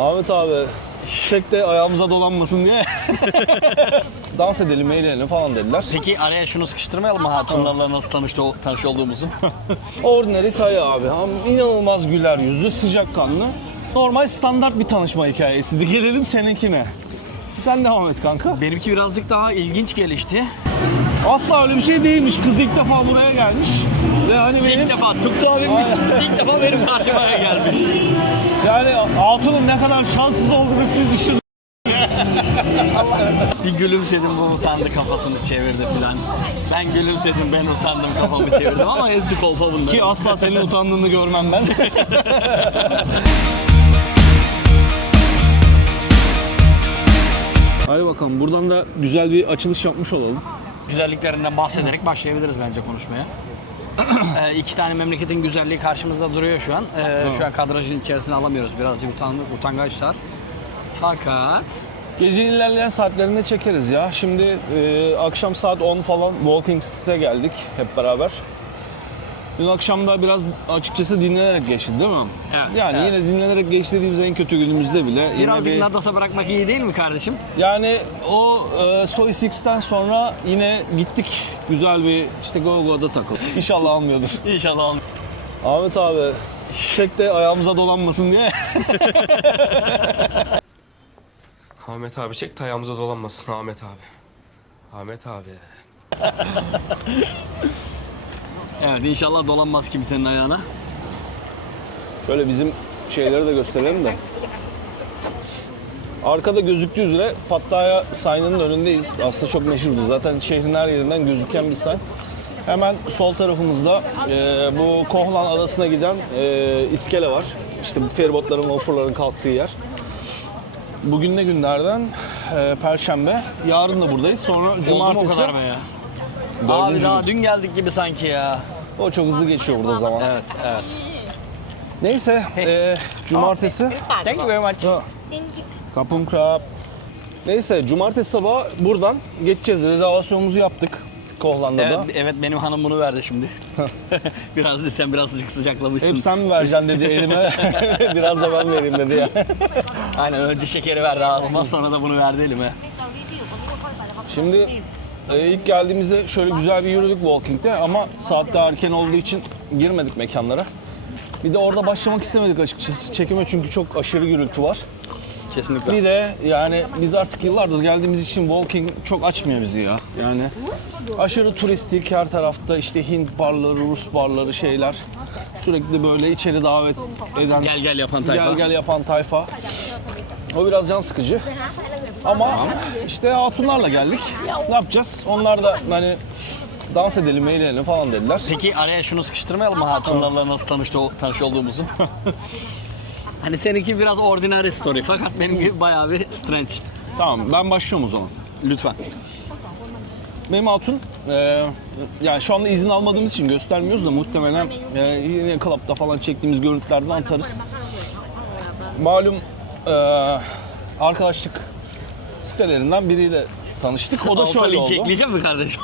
Ahmet abi, çek de ayağımıza dolanmasın diye. Dans edelim, eğlenelim falan dediler. Peki araya şunu sıkıştırmayalım mı hatunlarla nasıl tanış olduğumuzu? Ordinary Taya abi. İnanılmaz güler yüzlü, sıcakkanlı. Normal standart bir tanışma hikayesiydi. Gelelim seninkine. Sen devam et kanka. Benimki birazcık daha ilginç gelişti. Asla öyle bir şey değilmiş. Kız ilk defa buraya gelmiş. Ve hani benim... İlk defa Tuktuğa binmiş, ilk defa benim karşıma gelmiş. Yani Hatun'un ne kadar şanssız olduğunu siz düşünün. Bir gülümsedim, bu utandı, kafasını çevirdi falan. Ben gülümsedim, ben utandım, kafamı çevirdim ama hepsi kolpa bunlar. Ki asla senin utandığını görmem ben. Hadi bakalım, buradan da güzel bir açılış yapmış olalım. Güzelliklerinden bahsederek başlayabiliriz bence konuşmaya. İki tane memleketin güzelliği karşımızda duruyor şu an. Şu an kadrajın içerisine alamıyoruz. Birazcık utangaçlar. Fakat... Gece ilerleyen saatlerinde çekeriz ya. Şimdi akşam saat 10 falan Walking Street'e geldik hep beraber. Dün akşam da biraz açıkçası dinlenerek geçti değil mi? Evet. Yani evet. yine dinlenerek geçtiğimiz en kötü günümüzde bile. Birazcık Nadas'a bırakmak iyi değil mi kardeşim? Yani o Soy Six'ten sonra yine gittik güzel bir işte Go-Go'da takıldık. İnşallah almıyordur. İnşallah. Ahmet abi, çek de ayağımıza dolanmasın diye. Ahmet abi çek de ayağımıza dolanmasın Ahmet abi. Ahmet abi. Evet, inşallah dolanmaz kimsenin ayağına. Şöyle bizim şeyleri de gösterelim de. Arkada gözüktüğü üzere Pattaya sign'ının önündeyiz. Aslında çok meşhurdu. Zaten şehrin her yerinden gözüken bir sign. Hemen sol tarafımızda bu Kohlan Adası'na giden iskele var. İşte bu feribotların, vapurların kalktığı yer. Bugün ne günlerden? Perşembe. Yarın da buradayız. Sonra cumartesi. Oldu mu o kadar be ya? Dördüncü Abi daha gün. dün geldik gibi sanki ya. O çok hızlı geçiyor burada zaman. Evet, evet. Neyse, cumartesi. Thank you very much. Kapım krap. Neyse, cumartesi sabahı buradan geçeceğiz. Rezervasyonumuzu yaptık Kohlan'da da. Evet, benim hanım bunu verdi şimdi. Sen birazcık sıcaklamışsın. Hep sen mi vereceksin dedi elime. Biraz da ben vereyim dedi ya. Aynen, önce şekeri verdi ağzıma, sonra da bunu verdi elime. Şimdi ilk geldiğimizde şöyle güzel bir yürüdük walking'de ama saat daha erken olduğu için girmedik mekanlara. Bir de orada başlamak istemedik açıkçası çekime çünkü çok aşırı gürültü var. Kesinlikle. Bir de yani biz artık yıllardır geldiğimiz için walking çok açmıyor bizi ya. Yani aşırı turistik, her tarafta işte Hint barları, Rus barları şeyler. Sürekli böyle içeri davet eden, Gel yapan tayfa. gel yapan tayfa. O biraz can sıkıcı. Ama işte hatunlarla geldik. Ne yapacağız? Onlar da hani dans edelim, eğlenelim falan dediler. Peki araya şunu sıkıştırmayalım mı hatunlarla nasıl tanış olduğumuzu? Hani seninki biraz ordinary story fakat benimki bayağı bir strange. Tamam, ben başlıyorum o zaman. Lütfen. Benim hatun, yani şu anda izin almadığımız için göstermiyoruz da muhtemelen yine club'da falan çektiğimiz görüntülerden atarız. Malum arkadaşlık sitelerinden biriyle tanıştık. O da Alta şöyle link oldu. ekleyeceğim mi kardeşim?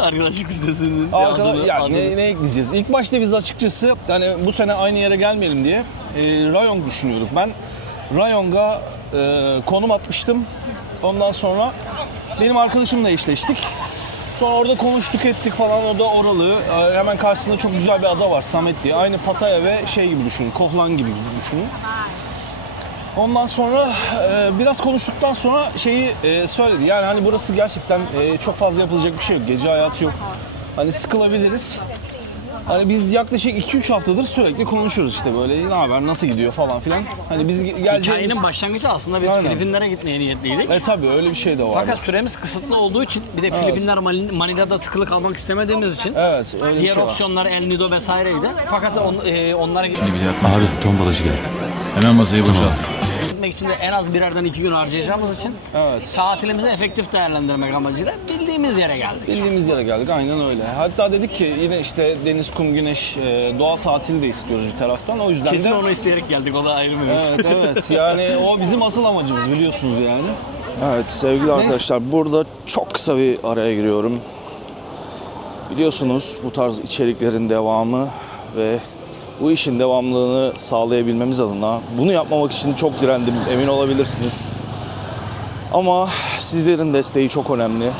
Arkadaşlık sitesinin adını. Ne ekleyeceğiz? İlk başta biz açıkçası hani bu sene aynı yere gelmeyelim diye Rayong düşünüyorduk. Ben Rayong'a konum atmıştım. Ondan sonra benim arkadaşımla eşleştik. Sonra orada konuştuk ettik falan, o da oralı. Hemen karşısında çok güzel bir ada var, Samet diye. Aynı Pattaya ve şey gibi düşünün, Kohlan gibi düşünün. Ondan sonra biraz konuştuktan sonra şeyi söyledi. Yani hani burası gerçekten çok fazla yapılacak bir şey yok. Gece hayatı yok. Hani sıkılabiliriz. Hani biz yaklaşık 2-3 haftadır sürekli konuşuyoruz işte böyle ne haber, nasıl gidiyor falan filan. Hani biz geleceğimiz... Hikayenin başlangıcı aslında biz Aynen. Filipinlere gitmeye niyetliydik. Tabii öyle bir şey de var. Fakat süremiz kısıtlı olduğu için bir de Filipinler Manila'da tıkılı kalmak istemediğimiz için Evet, öyle bir diğer şey var. opsiyonlar El Nido vesaireydi. Fakat onlara Abi ton balışı geldi. Hemen masayı boşalt. gitmek için de en az birerden 2 gün harcayacağımız için Evet. tatilimizi efektif değerlendirmek amacıyla bildiğimiz yere geldik. Bildiğimiz yere geldik, aynen öyle. Hatta dedik ki yine işte deniz, kum, güneş, doğa tatili de istiyoruz bir taraftan. O yüzden Kesin de... onu isteyerek geldik, o da ayrı mevzu. Evet. Yani o bizim asıl amacımız, biliyorsunuz yani. Evet sevgili arkadaşlar, burada çok kısa bir araya giriyorum. Biliyorsunuz bu tarz içeriklerin devamı ve bu işin devamlılığını sağlayabilmemiz adına bunu yapmamak için çok direndim, emin olabilirsiniz. Ama sizlerin desteği çok önemli.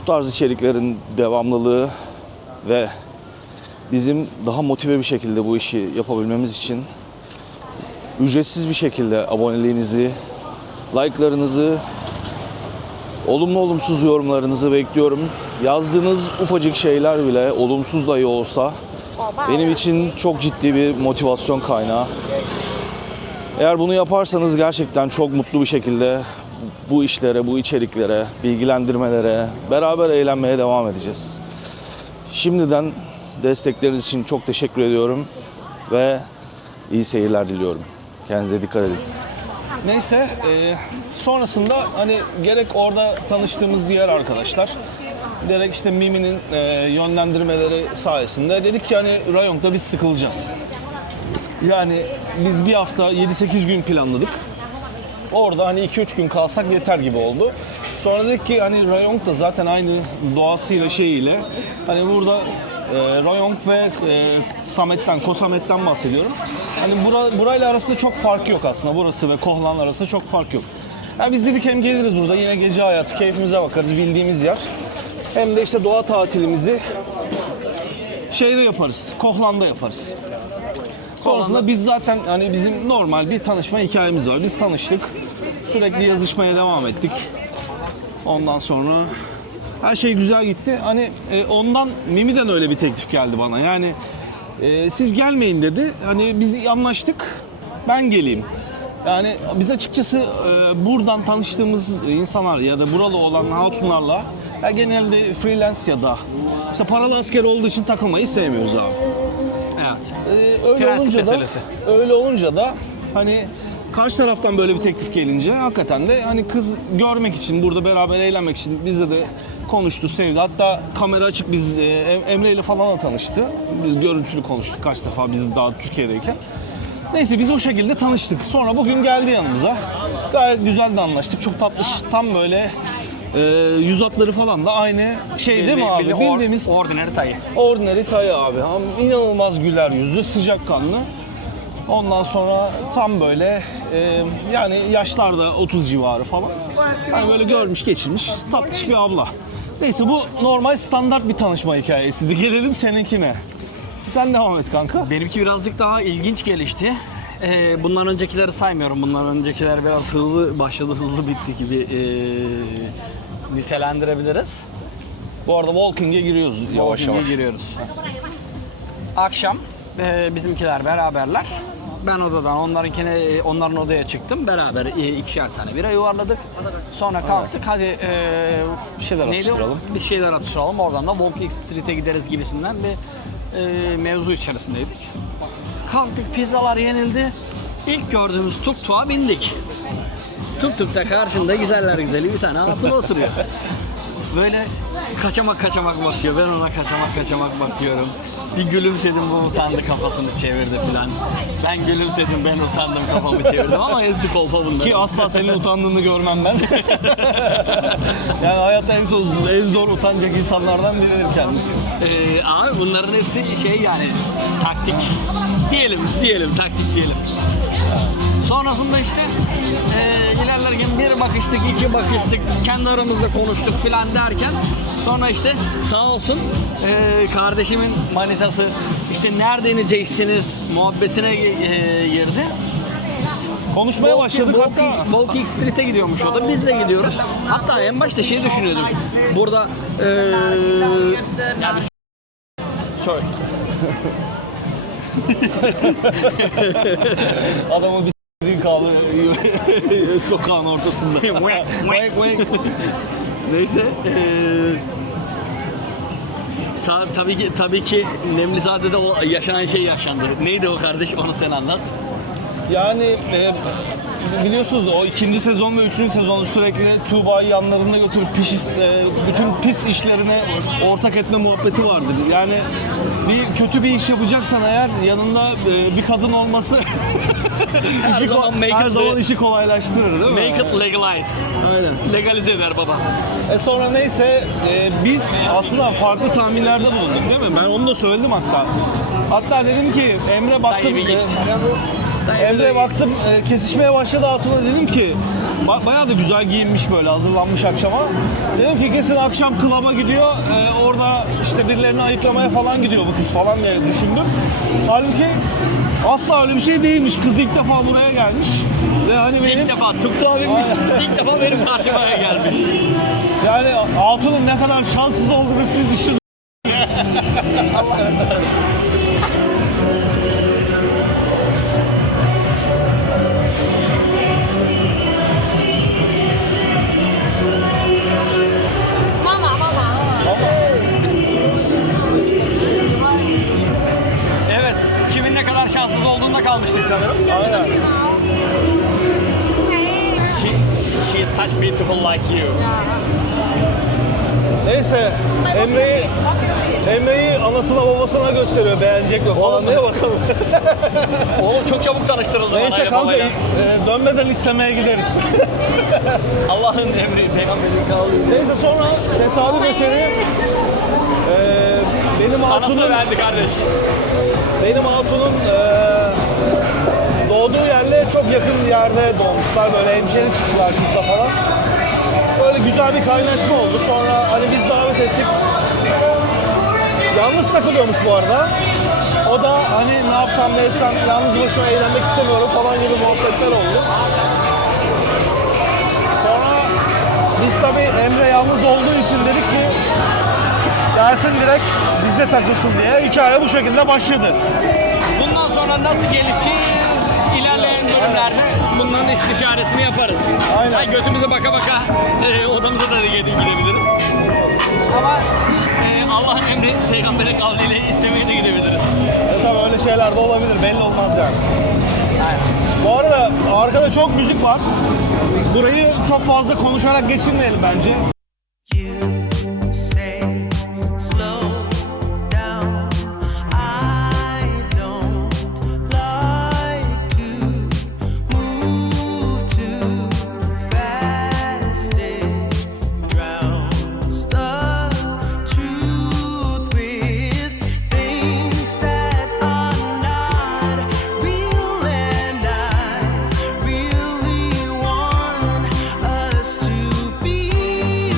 Bu tarz içeriklerin devamlılığı ve bizim daha motive bir şekilde bu işi yapabilmemiz için ücretsiz bir şekilde aboneliğinizi, like'larınızı, olumlu olumsuz yorumlarınızı bekliyorum. Yazdığınız ufacık şeyler bile olumsuz dahi olsa benim için çok ciddi bir motivasyon kaynağı. Eğer bunu yaparsanız gerçekten çok mutlu bir şekilde bu işlere, bu içeriklere, bilgilendirmelere, beraber eğlenmeye devam edeceğiz. Şimdiden destekleriniz için çok teşekkür ediyorum ve iyi seyirler diliyorum. Kendinize dikkat edin. Neyse, sonrasında hani gerek orada tanıştığımız diğer arkadaşlar, gerek işte Mimi'nin yönlendirmeleri sayesinde dedik ki hani Rayong'da biz sıkılacağız. Yani biz bir hafta 7-8 gün planladık. Orada hani 2-3 gün kalsak yeter gibi oldu. Sonra dedik ki hani Rayong da zaten aynı doğasıyla şeyiyle hani burada Rayong ve Koh-Samet'ten bahsediyorum. Hani burayla arasında çok fark yok aslında. Burası ve Kohlan arasında çok fark yok. Yani biz dedik hem geliriz burada yine gece hayatı, keyfimize bakarız, bildiğimiz yer. Hem de işte doğa tatilimizi şeyde yaparız, Kohlan'da yaparız. Sonrasında biz zaten hani bizim normal bir tanışma hikayemiz var. Biz tanıştık, sürekli yazışmaya devam ettik. Ondan sonra her şey güzel gitti. Hani ondan Mimi'den öyle bir teklif geldi bana. Yani siz gelmeyin dedi. Hani biz anlaştık. Ben geleyim. Yani biz açıkçası buradan tanıştığımız insanlar ya da buralı olan hatunlarla ya genelde freelance ya da işte paralı asker olduğu için takılmayı sevmiyoruz abi. Evet. Öyle Prensip olunca meselesi. da öyle olunca da hani karşı taraftan böyle bir teklif gelince hakikaten de hani kız görmek için, burada beraber eğlenmek için bizle de konuştu, sevdi. Hatta kamera açık, biz Emre ile falan da tanıştı. Biz görüntülü konuştuk kaç defa biz daha Türkiye'deyken. Neyse biz o şekilde tanıştık. Sonra bugün geldi yanımıza. Gayet güzel de anlaştık. Çok tatlış, tam böyle yüz hatları falan da aynı şey değil mi abi? Bildiğimiz Ordinary Thai. ordinary Thai abi. İnanılmaz güler yüzlü, sıcakkanlı. Ondan sonra tam böyle yani yaşlarda 30 civarı falan. Hani böyle görmüş geçirmiş tatlış bir abla. Neyse bu normal standart bir tanışma hikayesiydi. Gelelim seninkine. Sen devam et kanka. Benimki birazcık daha ilginç gelişti. Bundan öncekileri saymıyorum. Bundan öncekiler biraz hızlı başladı, hızlı bitti gibi nitelendirebiliriz. Bu arada Walking'e giriyoruz yavaş Walking'e yavaş. giriyoruz. Akşam bizimkiler beraberler. Ben odadan onların odaya çıktım. Beraber ikişer tane bira yuvarladık. Sonra kalktık. Hadi Bir şeyler atıştıralım. Bir şeyler atıştıralım. Oradan da Walking Street'e gideriz gibisinden bir mevzu içerisindeydik. Kalktık, pizzalar yenildi. İlk gördüğümüz tuk-tuk'a bindik. Tuk-tuk'ta karşımda güzeller güzeli bir tane hatun oturuyor. Böyle kaçamak bakıyor. Ben ona kaçamak bakıyorum. Bir gülümsedim, bu utandı, kafasını çevirdi filan. Ben gülümsedim, ben utandım, kafamı çevirdim ama hepsi kolpa bunlar. Ki asla senin utandığını görmem ben. Yani hayatta en zor utanacak insanlardan biridir kendisi. Abi bunların hepsi şey yani taktik. Diyelim taktik diyelim. Sonrasında işte ilerlerken bir bakıştık, iki bakıştık, kendi aramızda konuştuk filan derken sonra işte sağ olsun kardeşimin manitası işte nerede ineceksiniz muhabbetine girdi. Konuşmaya başladık hatta. Walking Street'e gidiyormuş o da, biz de gidiyoruz. Hatta en başta şey düşünüyorduk. Burada yani sorry. Adamı bir s***din kaldı sokağın ortasında. Neyse. Tabii ki Nemlizade'de o yaşanan şey yaşandı. Neydi o kardeş? Onu sen anlat. Yani biliyorsunuz o 2. sezon ve 3. sezonu sürekli Tuğba'yı yanlarında götürüp bütün pis işlerine ortak etme muhabbeti vardır. Yani kötü bir iş yapacaksan eğer yanında bir kadın olması her zaman işi kolaylaştırır değil mi? Make it legalize. Aynen. Legalize eder baba. Sonra neyse biz aslında farklı tahminlerde bulunduk değil mi? Ben onu da söyledim hatta. Hatta dedim ki Emre baktım, Dayı bir git. Emre baktım kesişmeye başladı Hatun'a, dedim ki bayağı da güzel giyinmiş böyle hazırlanmış akşama. Dedim ki kesin akşam klaba gidiyor, orada işte birilerini ayıklamaya falan gidiyor bu kız falan diye düşündüm. Halbuki asla öyle bir şey değilmiş. Kız ilk defa buraya gelmiş ve hani benim İlk defa Tuktuğ'a binmiş, ilk defa benim karşıma gelmiş. yani Hatun'un ne kadar şanssız olduğunu siz düşünün. Evet, kimin ne kadar şanssız olduğunda kalmıştık sanırım. Aynen. She is such beautiful like you. Neyse Emre'yi anasına babasına gösteriyor, beğenecek mi falan diye bakalım. Oğlum çok çabuk tanıştırıldı Neyse anayla kanka babayla. dönmeden istemeye gideriz. Allah'ın emri, peygamberin kavli. Neyse sonra tesadüf eseri benim Anasını hatunun verdi kardeş. doğduğu yerle çok yakın bir yerde doğmuşlar. Böyle hemşeri çıktılar kızla falan. Böyle güzel bir kaynaşma oldu. Sonra hani biz davet ettik. Yalnız takılıyormuş bu arada. O da hani ne yapsam ne etsem yalnız başıma eğlenmek istemiyorum falan gibi muhabbetler oldu. Sonra biz tabii Emre yalnız olduğu için dedik ki gelsin direkt bizde takılsın diye. Hikaye bu şekilde başladı. Bundan sonra nasıl gelişir? İlerleyen bölümlerde bunların istişaresini yaparız. Aynen. Ay, götümüze baka baka odamıza da gidebiliriz. Ama Allah'ın emri peygamberin kavliyle istemeye de gidebiliriz. Tabii öyle şeyler de olabilir, belli olmaz yani. Aynen. Bu arada arkada çok müzik var. Burayı çok fazla konuşarak geçirmeyelim bence. You say slow down. I don't like to move too fast. It drowns the truth with things that are not real, and I really want us to be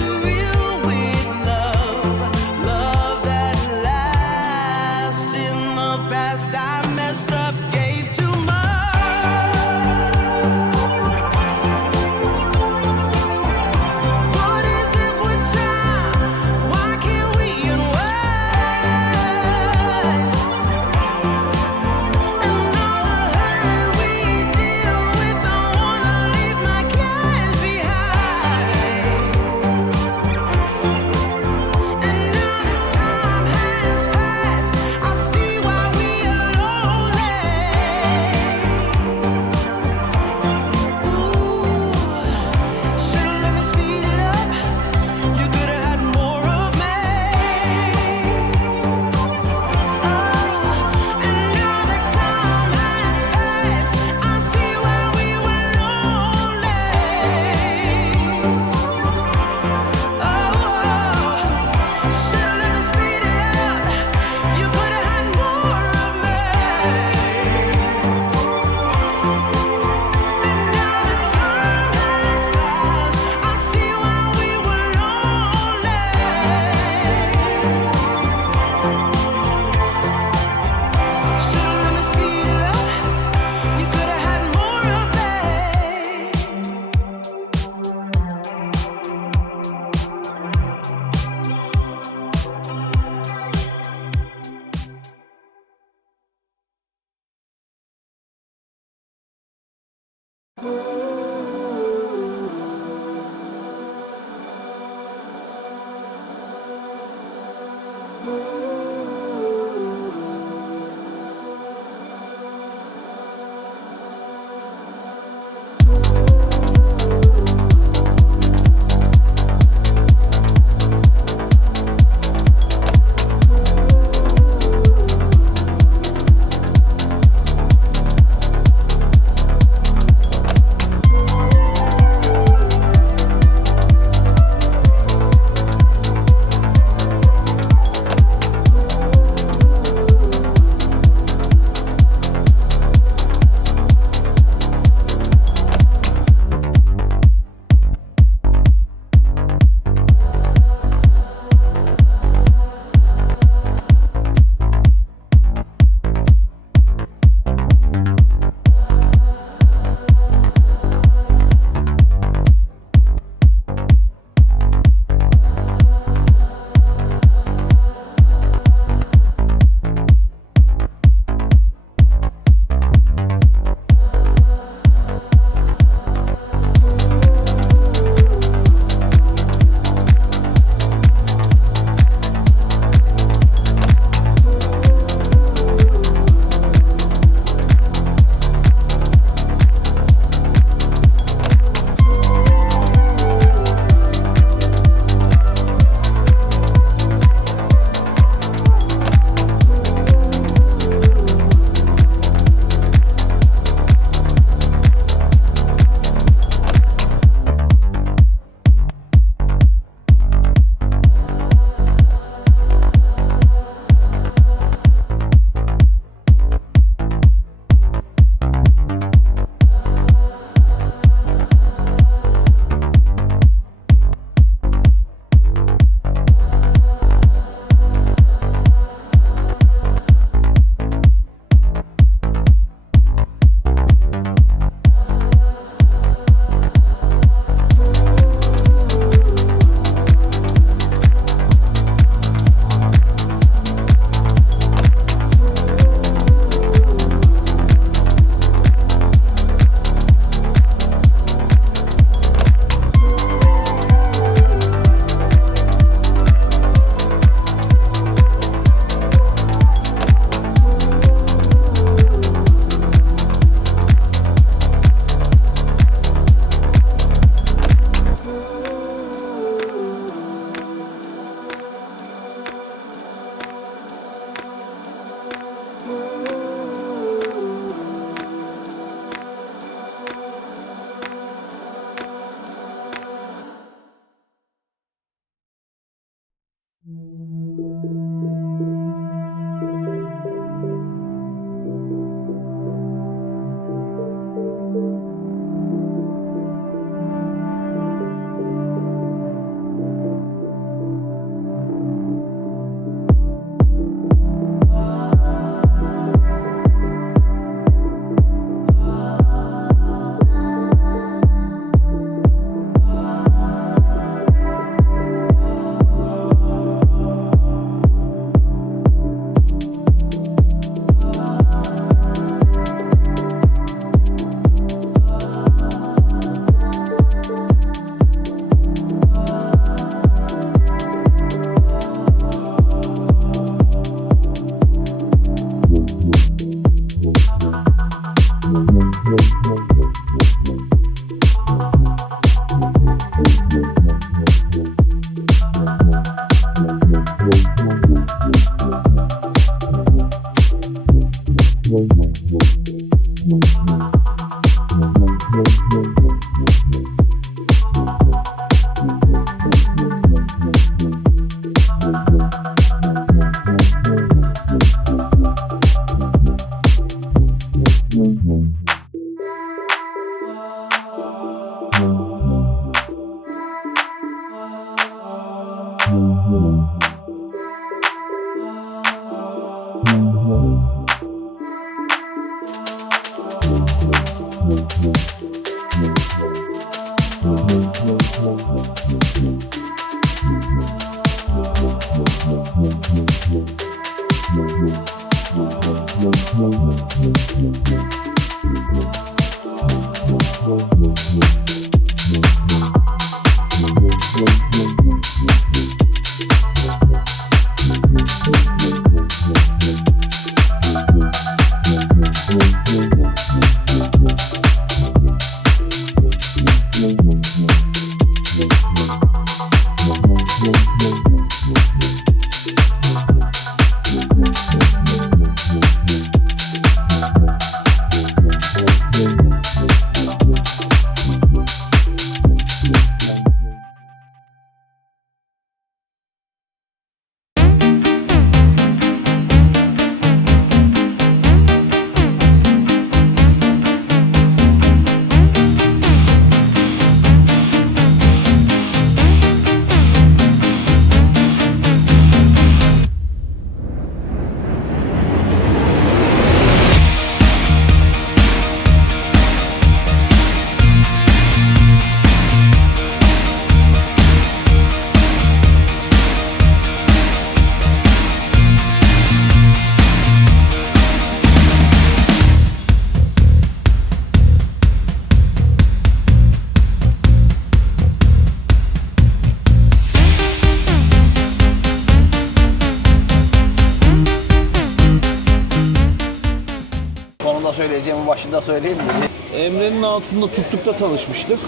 Söyleyeceğimin başında söyleyeyim mi? Emre'nin altında Tuktuk'ta tanışmıştık.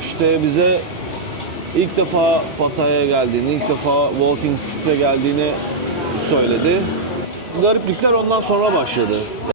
İşte bize ilk defa Pattaya'ya geldiğini, ilk defa Walking Stick'e geldiğini söyledi. Gariplikler ondan sonra başladı.